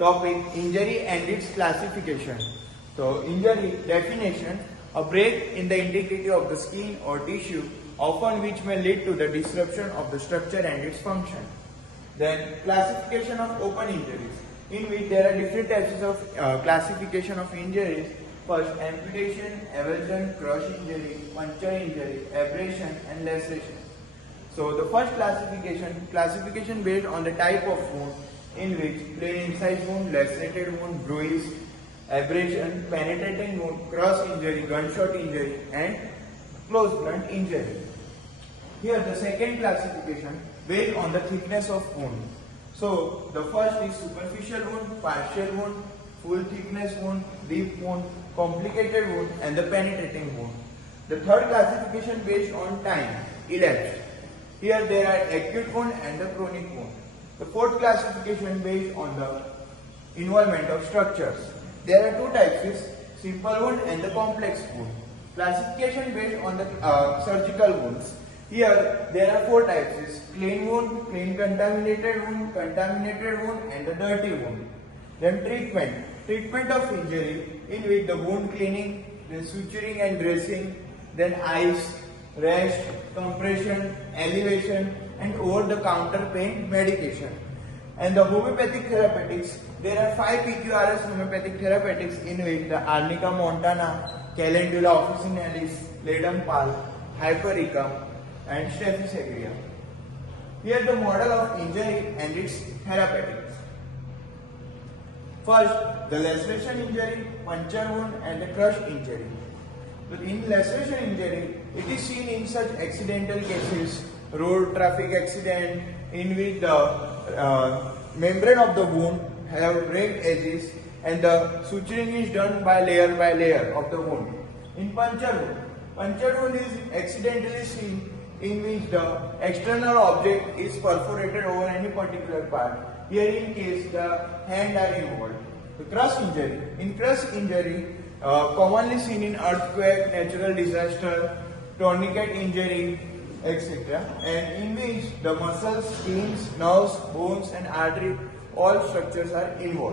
Topic: Injury and its classification. So, injury definition: a break in the integrity of the skin or tissue, often which may lead to the disruption of the structure and its function. Then, classification of open injuries, in which there are different types of classification of injuries. First, amputation, avulsion, crush injury, puncture injury, abrasion, and laceration. So, the first classification based on the type of wound, in which plain incised wound, lacerated wound, bruise, abrasion, penetrating wound, cross injury, gunshot injury, and close blunt injury. Here, the second classification based on the thickness of wound. So, the first is superficial wound, partial wound, full thickness wound, deep wound, complicated wound, and the penetrating wound. The third classification based on time elapsed. Here there are acute wound and the chronic wound. The fourth classification based on the involvement of structures. There are two types: is simple wound and the complex wound. Classification based on the surgical wounds. Here there are four types: is clean wound, clean contaminated wound, and the dirty wound. Then treatment of injury, in which the wound cleaning, then suturing and dressing, then ice, rest, compression, elevation, and over-the-counter pain medication. And the homeopathic therapeutics, there are 5 PQRS homeopathic therapeutics, in which the Arnica montana, Calendula officinalis, Ledum pal, Hypericum, and Staphylococcus aureus. Here the model of injury and its therapeutics. First, the laceration injury, puncture wound, and the crush injury. So in laceration injury, it is seen in such accidental cases, road traffic accident, in which the membrane of the wound have raked edges and the suturing is done by layer of the wound. In puncture wound is accidentally seen in which the external object is perforated over any particular part. Here in case the hand are involved. The crush injury. In crush injury, commonly seen in earthquake, natural disaster, tourniquet injury, etc. And in which the muscles, skins, nerves, bones, and artery, all structures are involved.